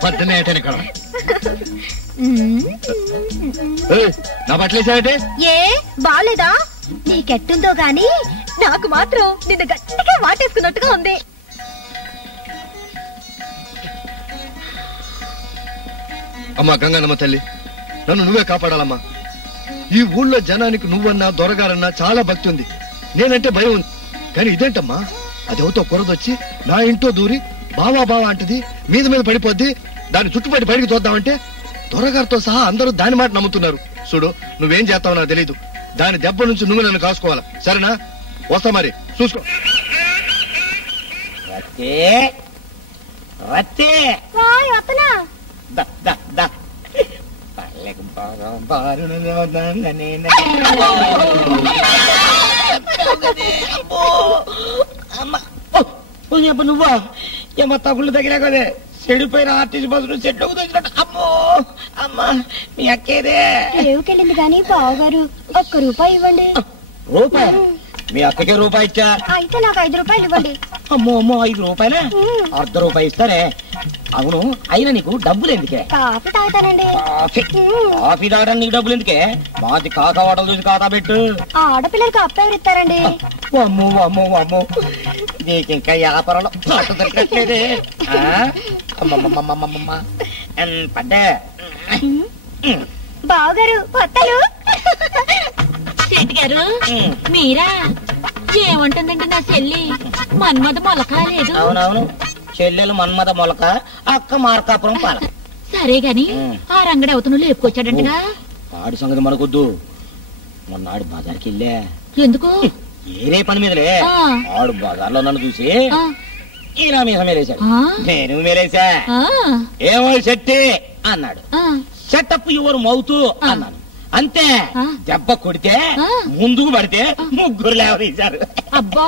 పొద్దున్నే ఇక్కడ నా బట్టలేసావంటే ఏ బాలేదా? నీకెట్టుందో గాని నాకు మాత్రం నిన్ను గట్టిగా వాటేసుకున్నట్టుగా ఉంది. అమ్మా గంగన్నమ్మ తల్లి, నన్ను నువ్వే కాపాడాలమ్మా. ఈ ఊళ్ళో జనానికి నువ్వన్నా దొరగారన్నా చాలా భక్తి ఉంది, నేనంటే భయం ఉంది. కానీ ఇదేంటమ్మా, అదేవతో కురదొచ్చి నా ఇంట్లో దూరి బావా బావా అంటది, మీద మీద పడిపోద్ది. దాన్ని చుట్టుపట్టి బయటికి చూద్దామంటే దొరగారితో సహా అందరూ దాని మాట నమ్ముతున్నారు. చూడు, నువ్వేం చేస్తావో నాకు తెలీదు, దాని దెబ్బ నుంచి నువ్వు నన్ను కాసుకోవాలి, సరేనా? వస్తా మరి, చూసుకో. నువ్వా ఏమో తగుళ్ళు తగినా కదే చెడిపోయిన ఆర్టీసీ బస్సులు చెట్లకు తెచ్చినట్టు. అమ్మో అమ్మా మీ అక్కేదే రేవుకెళ్ళింది కానీ బావగారు ₹1 ఇవ్వండి. రూపాయి? మీ అక్కకే రూపాయి ఇచ్చా? అయితే నాకు ₹5 ఇవ్వండి. అమ్మో అమ్మో ₹5? ₹1 ఇస్తారే. అవును, అయినా నీకు డబ్బులు ఎందుకే? కాఫీ తాగుతానండి. కాఫీ తాగడానికి నీకు డబ్బులు ఎందుకే? మాది కాకా వాటలు చూసి కాకా పెట్టు. ఆడపిల్లలకి అప్పు ఎవరు ఇస్తారండి? అమ్మో అమ్మో అమ్మో నీకు ఇంకా వ్యాపారంలో పట్టు దొరకట్లేదే. అమ్మమ్మమ్మమ్మమ్మ పడ్డే. బావగారు వత్తలు. శెట్టి గారు మీరా? ఏమంటుందండి నా చెల్లి? మన్మద మొలక లేదు. అవునవును, చెల్లెలు మన్మద మొలక, అక్క మార్కాపురం పాల. సరే గాని ఆ రంగడి అవతను లేపుకొచ్చాడంటగా. ఆడి సంగతి మనకొద్దు. మొన్నాడు బజార్కి వెళ్ళా. ఎందుకు? ఏరే పని మీదలే. ఆడు బజార్లో నన్ను చూసి ఇలా మీద మేలేశాడు. నేను మేలేసా. ఏమో శెట్టి అన్నాడు. సెటప్ యువర్ మౌత్ అన్నాను. అంతే, దెబ్బ కొడితే ముందుకు పడితే ముగ్గురు లేవదీశారు. అబ్బా,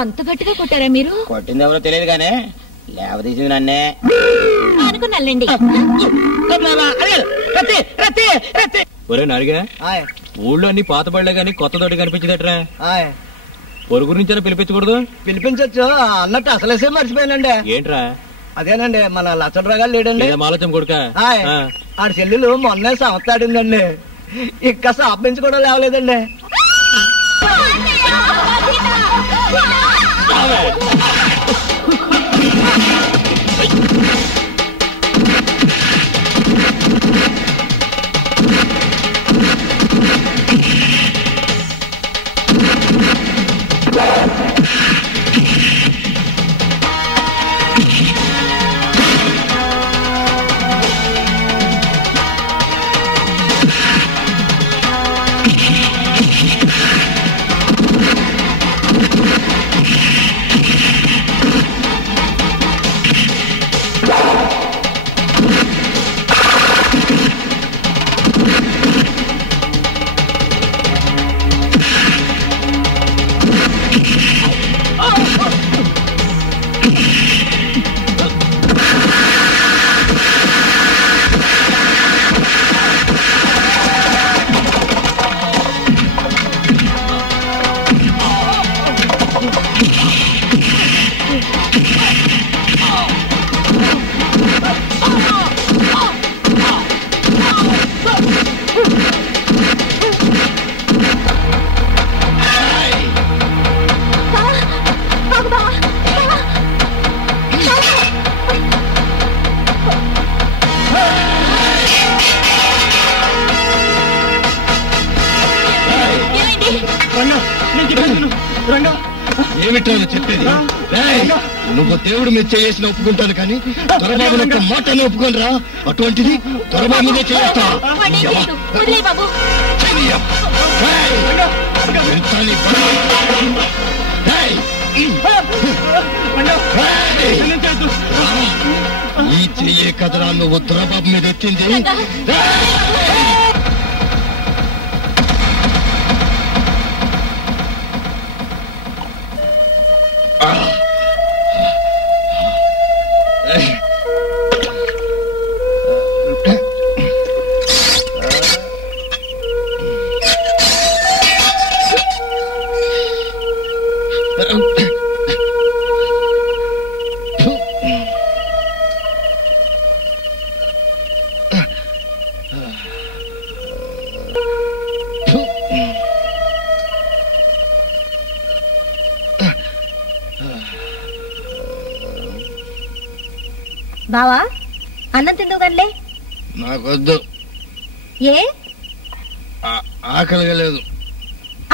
అంత గట్టిగా కొట్టారా మీరు? కొట్టింది ఎవరో తెలియదు గానే లేవదీసింది నన్నే అనుకున్నాండి. ఒరే నారిగా, ఊళ్ళో అన్ని పాత బళ్ళే గాని కొత్త తోటి కనిపించదట్రా. పొరుగు నుంచి పిలిపించకూడదు? పిలిపించచ్చు అన్నట్టు అసలేసే మర్చిపోయానండి. ఏంట్రా? అదేనండి, మన లచ్చడ్రాగా లేడండి. మాలచం కొడుక ఆడి చెల్లెలు మొన్నే సంవత్సరాడిందండి. ఇంకా షాప్ నుంచి కూడా లేవలేదండి. ఏమిటో చెప్పేది? నువ్వు దేవుడు మీద చేసిన ఒప్పుకుంటాను కానీ దొరబాబు యొక్క మాటని ఒప్పుకోనరా. అటువంటిది దొరబాబు మీదే చేస్తా. ఈ చెయ్యే కదరా నువ్వు దొరబాబు మీద వచ్చింది. బావా, అన్నం తిందువు గన్లే. నాకొద్దు. ఏ? ఆకలిగా లేదు.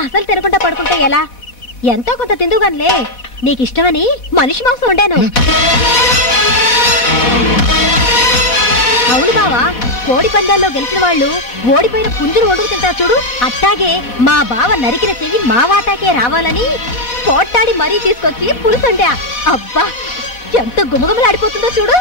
అసలు తినకుండా పడుకుంటే ఎలా? ఎంతో కొంత తిందువు గన్లే. నీకిష్టమని మనిషి మాంసం వండాను. అవును బావా, కోడి పందాల్లో గెలిచిన వాళ్ళు ఓడిపోయిన పుంజులు వండుకు తింటారు చూడు, అట్టాగే మా బావ నరికిన చెయ్యి మా వాటాకే రావాలని పోట్టాడి మరీ తీసుకొచ్చి పులుసండా. అబ్బా ఎంత గుమగుమలాడిపోతుందో చూడు.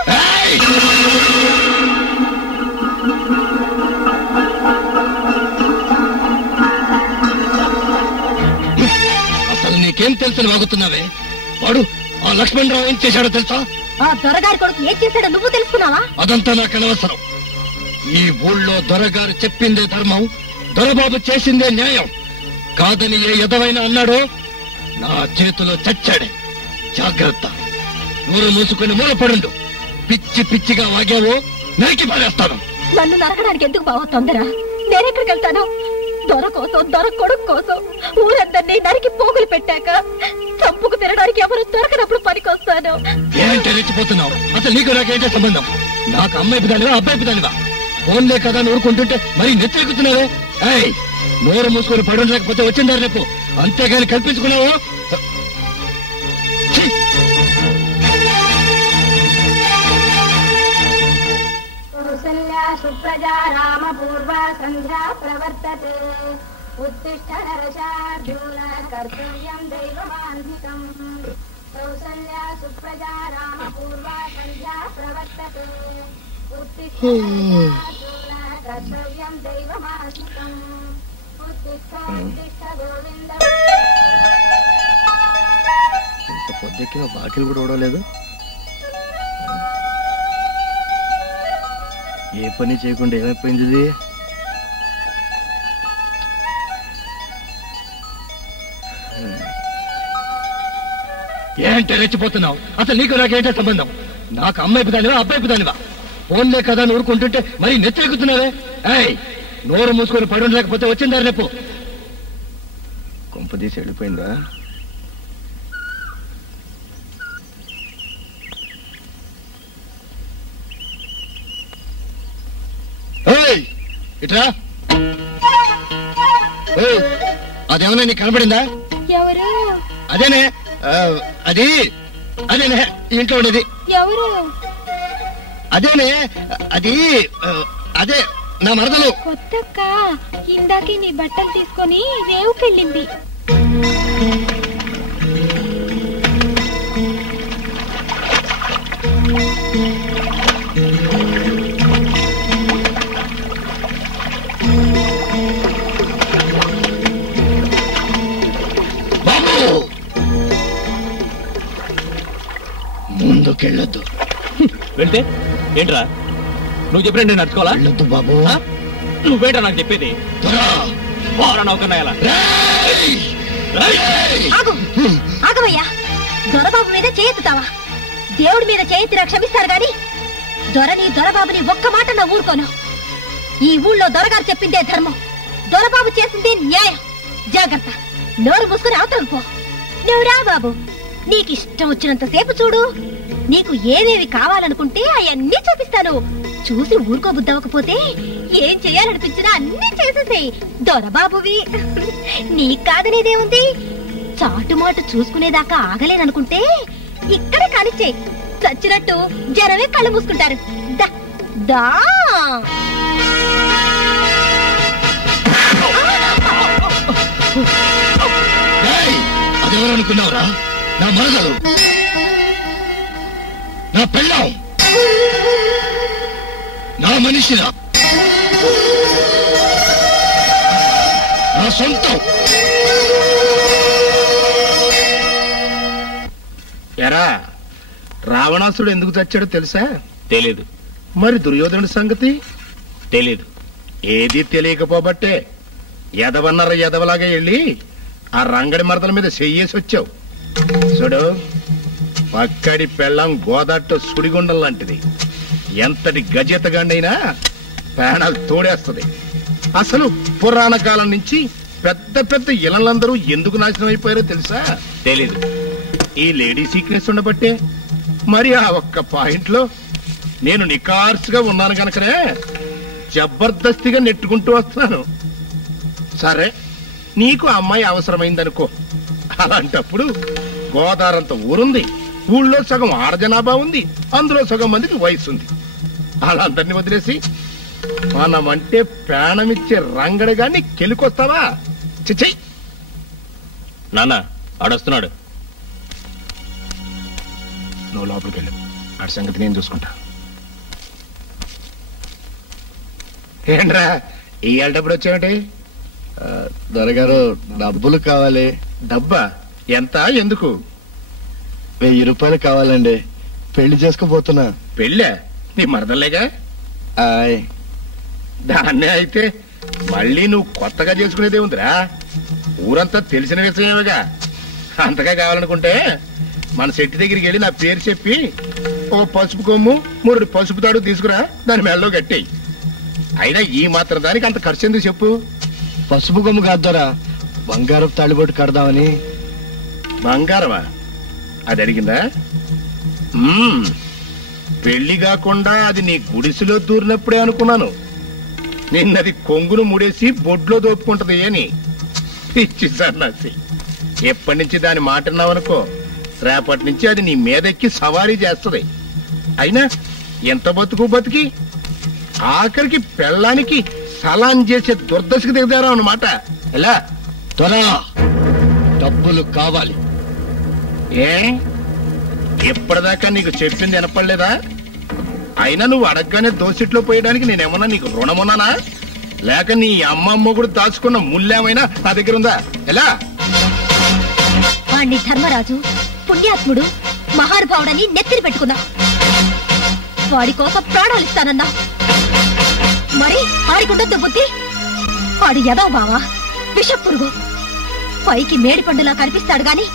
అసలు నీకేం తెలుసు వాగుతున్నావే? వాడు ఆ లక్ష్మణరావు ఏం చేశాడో తెలుసా? ఆ దొరగారి కొడుకు ఏం చేశాడో నువ్వు తెలుసుకున్నావా? అదంతా నాకు అనవసరం. ఈ ఊళ్ళో దొరగారు చెప్పిందే ధర్మం, దొరబాబు చేసిందే న్యాయం. కాదని ఏ ఎదవైనా అన్నాడో నా చేతిలో చచ్చాడే. జాగ్రత్త, నూరు మూసుకొని మూలపడుండు. పిచ్చి పిచ్చిగా వాగావో నరికి పారేస్తాను. నన్ను నరకడానికి ఎందుకు బావ తొందర? నేనెక్కడికి వెళ్తాను? దొర కోసం, దొర కొడుకు కోసం ఊరందరినీ నరికి పోగులు పెట్టాక చంపుకు తినడానికి ఎవరు దొరకనప్పుడు పనికొస్తాను. ఏంటంటే రెచ్చిపోతున్నావు? అసలు నీకు నాకేంటే సంబంధం? నాకు అమ్మాయి పిదానివా అబ్బాయి పిదానివా? ఫోన్లే కదా నూరుకుంటుంటే మరి నెత్తెక్కుతున్నావే. ఏయ్, నోరు మూసుకొని పడు లేకపోతే వచ్చిందారు రేపు, అంతేగాని కల్పించుకున్నావు. సుప్రజా రామ పూర్వ సంధ్యా ప్రవర్తతే ఉత్తిష్ట నరశార్జున కర్తవ్యం దైవమాన్వికం. కౌసల్యా సుప్రజా రామ పూర్వ సంధ్యా ప్రవర్తతే ఉత్తిష్ట నరశార్జున కర్తవ్యం దైవమాన్వికం. ఉత్తిష్ట ఉత్తిష్ట గోవింద. ఇంత పొద్దుకి బాకీలు కూడా ఓడలేదు. ఏ పని చేయకుండా ఏమైపోయింది ఇది? ఏంటే రెచ్చిపోతున్నావు? అసలు నీకు నాకేంటే సంబంధం? నాకు అమ్మాయి పిదానివా అబ్బాయి పిదానివా? ఫోన్లే కదా నూరుకుంటుంటే మరి నెత్తెక్కుతున్నావే. ఏయ్, నోరు మూసుకొని పడు లేకపోతే వచ్చిందారు రేపు. కొంపదీసి వెళ్ళిపోయిందా? ఇట్రా. అదేమన్నా నీకు కనపడిందా? ఎవరు? అదేనే, అది అదేనే ఇంట్లో ఉండేది. ఎవరు? అదేనే, అది అదే నా మరదలు. కొత్తక్క ఇందాకే నీ బట్టలు తీసుకొని రేవుకెళ్ళింది. ముందుకెళ్ళొద్దు. వెళ్తే ఏంట్రా నువ్వు చెప్పిన నేను నడుచుకోవాలా? వెళ్ళొద్దు బాబు. నువ్వేంట్రా నాకు చెప్పేది? నౌకన్నాయాలా? ఆగవయ్యా, దొరబాబు మీద చేయెత్తుతావా? దేవుడి మీద చేయెత్తినా క్షమిస్తారు గాని దొరని దొరబాబుని ఒక్క మాట నా ఊరుకోను. ఈ ఊళ్ళో దొరగారు చెప్పిందే ధర్మం, దొరబాబు చేసిందే న్యాయం. జాగ్రత్త, నోరు మూసుకుని అవతలకు పో. నువ్వు రా బాబు, నీకిష్టం వచ్చినంత సేపు చూడు. నీకు ఏవేవి కావాలనుకుంటే అవన్నీ చూపిస్తాను. చూసి ఊరుకోబుద్దవకపోతే ఏం చెయ్యాలనిపించినా అన్నీ చేసేసేయి. దొరబాబువి నీకు కాదనేదేముంది? చాటుమాటు చూసుకునేదాకా ఆగలేననుకుంటే ఇక్కడే కానిచ్చే. చచ్చినట్టు జనమే కళ్ళు మూసుకుంటారు. దా అదెవరనుకున్నావురా? నా మరదలు, నా పెళ్ళాం, నా మనిషిరా, నా సొంతం. ఎరా, రావణాసుడు ఎందుకు చచ్చాడో తెలుసా? తెలీదు. మరి దుర్యోధనుడి సంగతి తెలీదు. ఏది తెలియకపోబట్టే ఎదవన్నర ఎదవలాగా వెళ్ళి ఆ రంగడి మరదల మీద చెయ్యేసి వచ్చావు. చూడు, పక్కడి పెళ్ళం గోదాట్లో సుడిగుండం లాంటిది. ఎంతటి గజెతగాండైనా ప్రాణాలు తోడేస్తుంది. అసలు పురాణ కాలం నుంచి పెద్ద పెద్ద ఇళ్ళందరూ ఎందుకు నాశనం అయిపోయారో తెలుసా? తెలీదు. ఈ లేడీ సీక్రెట్స్ ఉండబట్టే. మరి ఆ ఒక్క పాయింట్ లో నేను నికార్సుగా ఉన్నాను కనుకనే జబర్దస్తిగా నెట్టుకుంటూ వస్తున్నాను. సరే, నీకు అమ్మాయి అవసరమైందనుకో. అలాంటప్పుడు గోదావరంత ఊరుంది, ఊళ్ళో సగం ఆడజనాభా ఉంది, అందులో సగం మందికి వయసు ఉంది. అలా అందరినీ వదిలేసి మనమంటే ప్రాణమిచ్చే రంగడగాన్ని కెలుకొస్తావా? చిచ్చై నాన్న ఆడొస్తున్నాడు. నువ్వు లోపలికి వెళ్ళు, ఆడి సంగతి నేను చూసుకుంటా. ఏంట్రా ఇవాళ డబ్బులు వచ్చాయంటే? దొరగారు డబ్బులు కావాలి. డబ్బా ఎంత? ఎందుకు? 1000 రూపాయలు కావాలండి. పెళ్లి చేసుకోబోతున్నా. పెళ్ళా? నీ మరదలేగా? దాన్నే అయితే మళ్ళీ నువ్వు కొత్తగా చేసుకునేదే ఉందిరా. ఊరంతా తెలిసిన విషయమేగా. అంతగా కావాలనుకుంటే మన శెట్టి దగ్గరికి వెళ్ళి నా పేరు చెప్పి ఓ పసుపు కొమ్ము 3 పసుపు తాడు తీసుకురా, దాని మెడలో కట్టేయి. అయినా ఈ మాత్రం దానికి అంత ఖర్చు ఎందుకు చెప్పు? పసుపు కొమ్ము కాద్దరా, బంగారపు తాళిబొట్టు కడదామని. బంగారమా? అది అడిగిందా? పెళ్లి కాకుండా అది నీ గుడిసెలో దూరినప్పుడే అనుకున్నాను. నిన్నది కొంగును ముడేసి బొడ్లో దోపుకుంటది అని. పిచ్చి సన్నాసి, ఎప్పటి నుంచి దాని మాట విన్నావనుకో, రేపటి నుంచి అది నీ మీదెక్కి సవారీ చేస్తది. అయినా ఎంత బతుకు బతికి ఆఖరికి పెళ్ళానికి సలాం చేసే దుర్దశకు దిగదారా అన్నమాట. ఎలా? త్వరగా డబ్బులు కావాలి. ఏ ఎప్పటిదాకా నీకు చెప్పింది వినపడలేదా? అయినా నువ్వు అడగగానే దోసిట్లో పోయడానికి నేనేమన్నా నీకు రుణమున్నానా? లేక నీ అమ్మమ్మ కూడా దాచుకున్న ముల్లేమైనా నా దగ్గర ఉందా? ఎలా? వాణ్ణి ధర్మరాజు పుణ్యాత్ముడు మహానుభావుడని నెత్తిని పెట్టుకున్నా. వాడి కోసం ప్రాణాలు ఇస్తానన్నా. మరి ఆడికుండొద్దు బుద్ధి. వాడు ఎదవ బావా, విషపురుగు. పైకి మేడి పండులా కనిపిస్తాడు గాని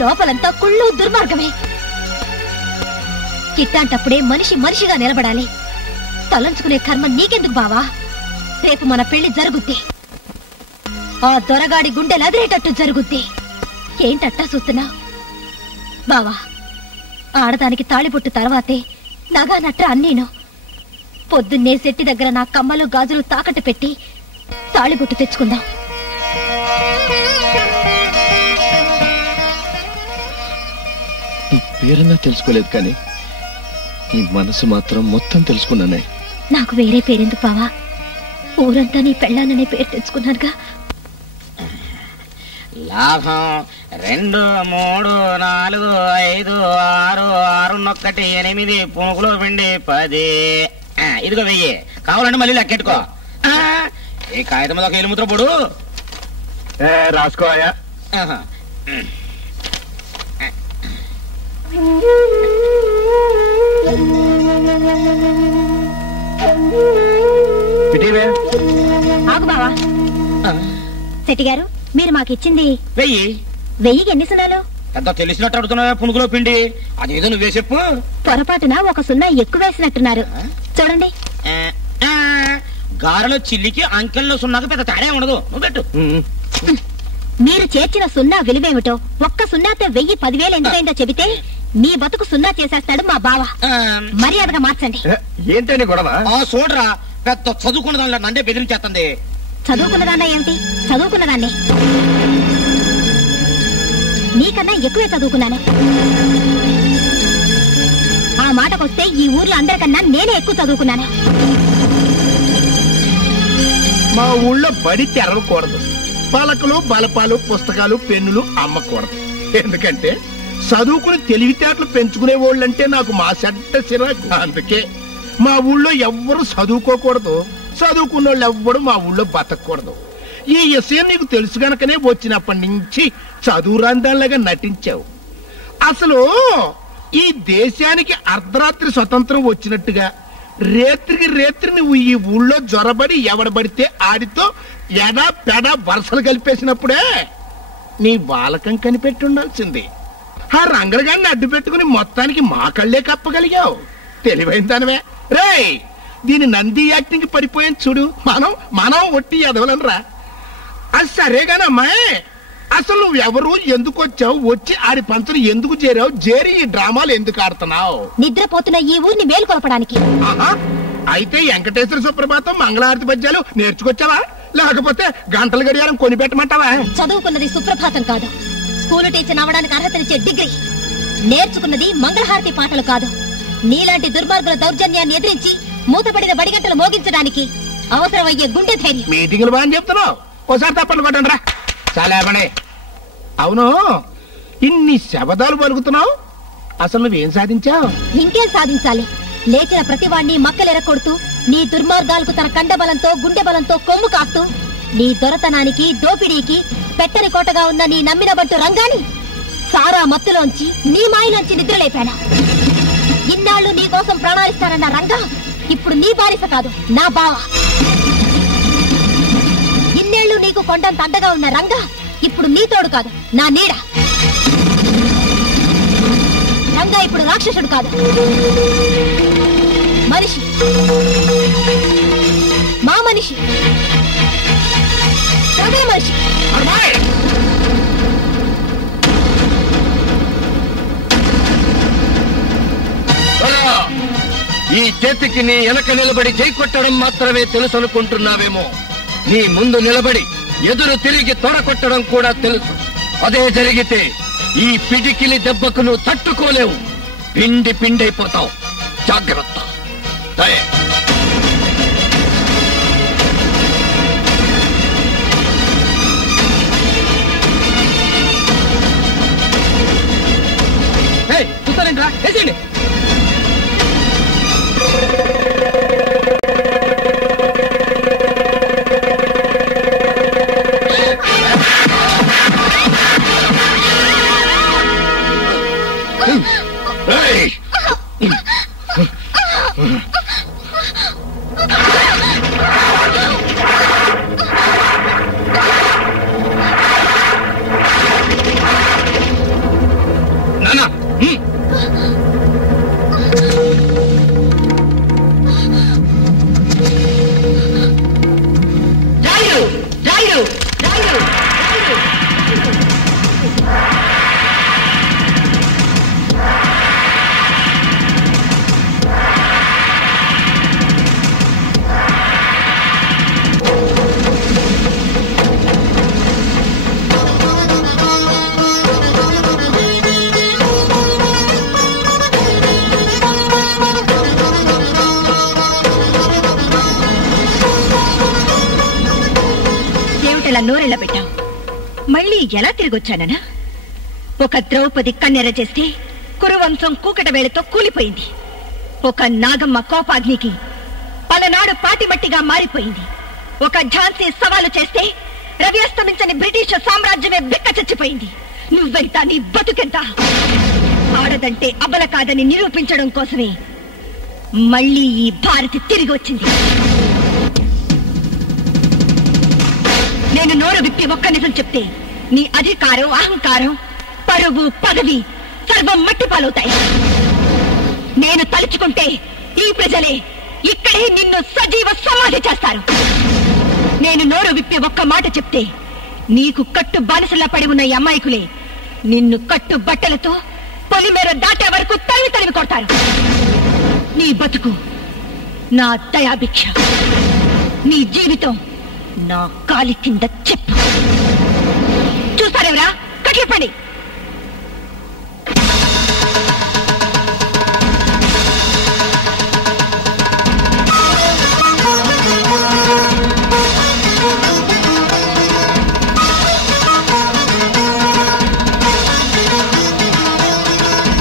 లోపలంతా కుళ్ళు దుర్మార్గమే. ఇట్టాంటప్పుడే మనిషి మనిషిగా నిలబడాలి. తలంచుకునే కర్మ నీకెందుకు బావా? రేపు మన పెళ్లి జరుగుద్ది. ఆ దొరగాడి గుండెలు అదిరేటట్టు జరుగుద్ది. ఏంటట్టా చూస్తున్నా బావా? ఆడదానికి తాళిబొట్టు తర్వాతే నగా నట్ట అన్నీను. పొద్దున్నే శెట్టి దగ్గర నా కమ్మలు గాజులు తాకట్టు పెట్టి తాళిబొట్టు తెచ్చుకుందాం. నీ పేరన్నా తెలుసుకోలేదు కానీ నీ మనసు మాత్రం మొత్తం తెలుసుకున్నానే. నాకు వేరే పేరెందుకు బావా? ఊరంతా నీ పెళ్ళాననే పేరు తెచ్చుకున్నానుగా. లాభం 2 3 4 5 6 6 1 8 పునుకులో పిండి 10. ఇదిగో 1000. కావాలంటే మళ్ళీ లెక్కెట్టుకో. ఈ కాగితం మీద ఒక ఎలుముద్ర పొడు రాసుకోయా. ఆగు బావా. శెట్టి గారు, మీరు మాకిచ్చింది 1000. 1000కి ఎన్ని సున్నాలు? ఎంత తెలిసినట్టు అడుగుతున్నా పునుకులో పిండి. అదేదో నువ్వే చెప్పు. పొరపాటున ఒక సున్నా ఎక్కువ వేసినట్టున్నారు. చూడండి. గారెలో చిల్లికి అంకెల్లో సున్నాకు పెద్ద తేడా ఉండదు. నువ్వు పెట్టు. మీరు చేర్చిన సున్నా విలువేమిటో, ఒక్క సున్నాతో 1000 10,000 ఎందుకైందో చెబితే మీ బతుకు సున్నా చేసేస్తాడు మా బావ. మర్యాదగా మార్చండి. ఏంటని గొడవ? చూడరా, పెద్ద చదువుకున్న దానిలో నందే బెదిరించేస్తుంది. చదువుకున్నదాన్నా ఏమిటి? చదువుకున్నదాన్ని. నీకన్నా ఎక్కువే చదువుకున్నాను. ఆ మాటకొస్తే ఈ ఊర్లో అందరికన్నా నేనే ఎక్కువ చదువుకున్నాను. మా ఊళ్ళో బడి తెరవకూడదు. పలకలు బలపాలు పుస్తకాలు పెన్నులు అమ్మకూడదు. ఎందుకంటే చదువుకుని తెలివితేటలు పెంచుకునే వాళ్ళంటే నాకు మా చెడ్డ చిరాకు. అందుకే మా ఊళ్ళో ఎవ్వరు చదువుకోకూడదు, చదువుకున్న వాళ్ళు ఎవ్వరు మా ఊళ్ళో బతకూడదు. ఈ విషయం నీకు తెలుసు గనకనే వచ్చినప్పటి నుంచి చదువు రందాల్లాగా నటించావు. అసలు ఈ దేశానికి అర్ధరాత్రి స్వతంత్రం వచ్చినట్టుగా రేత్రికి రేత్రి నువ్వు ఈ ఊళ్ళో జ్వరబడి ఎవడబడితే ఆడితో ఎడా పెడా వరుసలు కలిపేసినప్పుడే నీ బాలకం కనిపెట్టి ఉండాల్సింది. ఆ రంగడిగాన్ని అడ్డు పెట్టుకుని మొత్తానికి మా కళ్ళే కప్పగలిగావు. తెలివైన దానివే. రేయ్, దీని నంది యాక్టింగ్ పడిపోయాను చూడు. మనం ఒట్టి ఎదవలనరా. అది సరేగానమ్మాయి, అసలు నువ్వెవరు, ఎందుకు వచ్చావు, వచ్చి ఆడి పంచను ఎందుకు చేరావు, చేరి ఈ డ్రామాలు ఎందుకు ఆడుతున్నావు? నిద్రపోతున్న ఈ ఊరిని మేలుకొలపడానికి. అయితే వెంకటేశ్వర సుప్రభాతం మంగళారతి పద్యాలు నేర్చుకొచ్చావా, లేకపోతే గంటల గడియారం కొనిపెట్టమంటావా? చదువుకున్నది సుప్రభాతం కాదు, స్కూలు టీచర్ అవ్వడానికి అర్హతనిచ్చే డిగ్రీ. నేర్చుకున్నది మంగళహారతి పాటలు కాదు. నీలాంటి దుర్మార్గుల దౌర్జన్యాన్ని ఎదిరించి మూతపడిన బడిగంటలు మోగించడానికి అవసరమయ్యే గుండె ధైర్యం. మీటింగులు బాగా చెప్తున్నావు, ఒకసారి తప్పని కొట్టండి రా. చాలా పడే. అవును, ఇన్ని శబదాలు పలుకుతున్నావు, అసలు నువ్వేం సాధించావు? ఇంకేం సాధించాలి? లేచిన ప్రతివాణ్ణి మక్కలెరకొడుతూ నీ దుర్మార్గాలకు తన కండబలంతో గుండె బలంతో కొమ్ము కాస్తూ నీ దొరతనానికి దోపిడీకి పెట్టని కోటగా ఉన్న నీ నమ్మిన బంటు రంగాని సారా మత్తులోంచి నీ మాయలోంచి నిద్రలేపాను. ఇన్నాళ్ళు నీ కోసం ప్రాణాలిస్తానన్న రంగా ఇప్పుడు నీ బానిస కాదు, నా బావ. ఇన్నేళ్లు నీకు కొండంత అండగా ఉన్న రంగా ఇప్పుడు నీ తోడు కాదు, నా నీడ. రంగా ఇప్పుడు రాక్షసుడు కాదు, మనిషి, మా మనిషి, అదే మనిషి. ఈ చేతికి నీ వెనక నిలబడి జై కొట్టడం మాత్రమే తెలుసు అనుకుంటున్నావేమో. నీ ముందు నిలబడి ఎదురు తిరిగి తొడ కొట్టడం కూడా తెలుసు. అదే జరిగితే ఈ పిడికిలి దెబ్బకు నువ్వు తట్టుకోలేవు, పిండి పిండైపోతావు. జాగ్రత్త. దయ. చూస్తారేంట్రా, వేసేయండి. నానా నోరెళ్ళ పెట్టావు. మళ్ళీ ఎలా తిరిగొచ్చాననా? ఒక ద్రౌపది కన్నెర చేస్తే కురువంశం కూకట వేళతో కూలిపోయింది. ఒక నాగమ్మ కోపాగ్నికి పలనాడు పాటిమట్టిగా మారిపోయింది. ఒక ఝాన్సీ సవాలు చేస్తే రవి అస్తమించని బ్రిటిష్ సామ్రాజ్యమే బిక్క చచ్చిపోయింది. నువ్వెంత, నీ బతుకెంత? ఆడదంటే అబల కాదని నిరూపించడం కోసమే మళ్ళీ ఈ భారతి తిరిగి వచ్చింది. నేను నోరు విప్పి ఒక్క నిజం చెప్తే నీ అధికారం, అహంకారం, పరువు, పదవి సర్వం మట్టి పాలవుతాయి. నేను తలుచుకుంటే ఈ ప్రజలే ఇక్కడే నిన్ను సజీవ సమాధి చేస్తారు. నేను నోరు విప్పి ఒక్క మాట చెప్తే నీకు కట్టు బానిసలా పడి ఉన్న ఈ అమాయకులే నిన్ను కట్టు బట్టలతో పొలిమేర దాటే వరకు తరిమి తరిమి కొడతారు. నీ బతుకు నా దయాభిక్ష, నీ జీవితం నా కాలి కింద చెప్పు. చూస్తారేవరా? కట్లిపండి.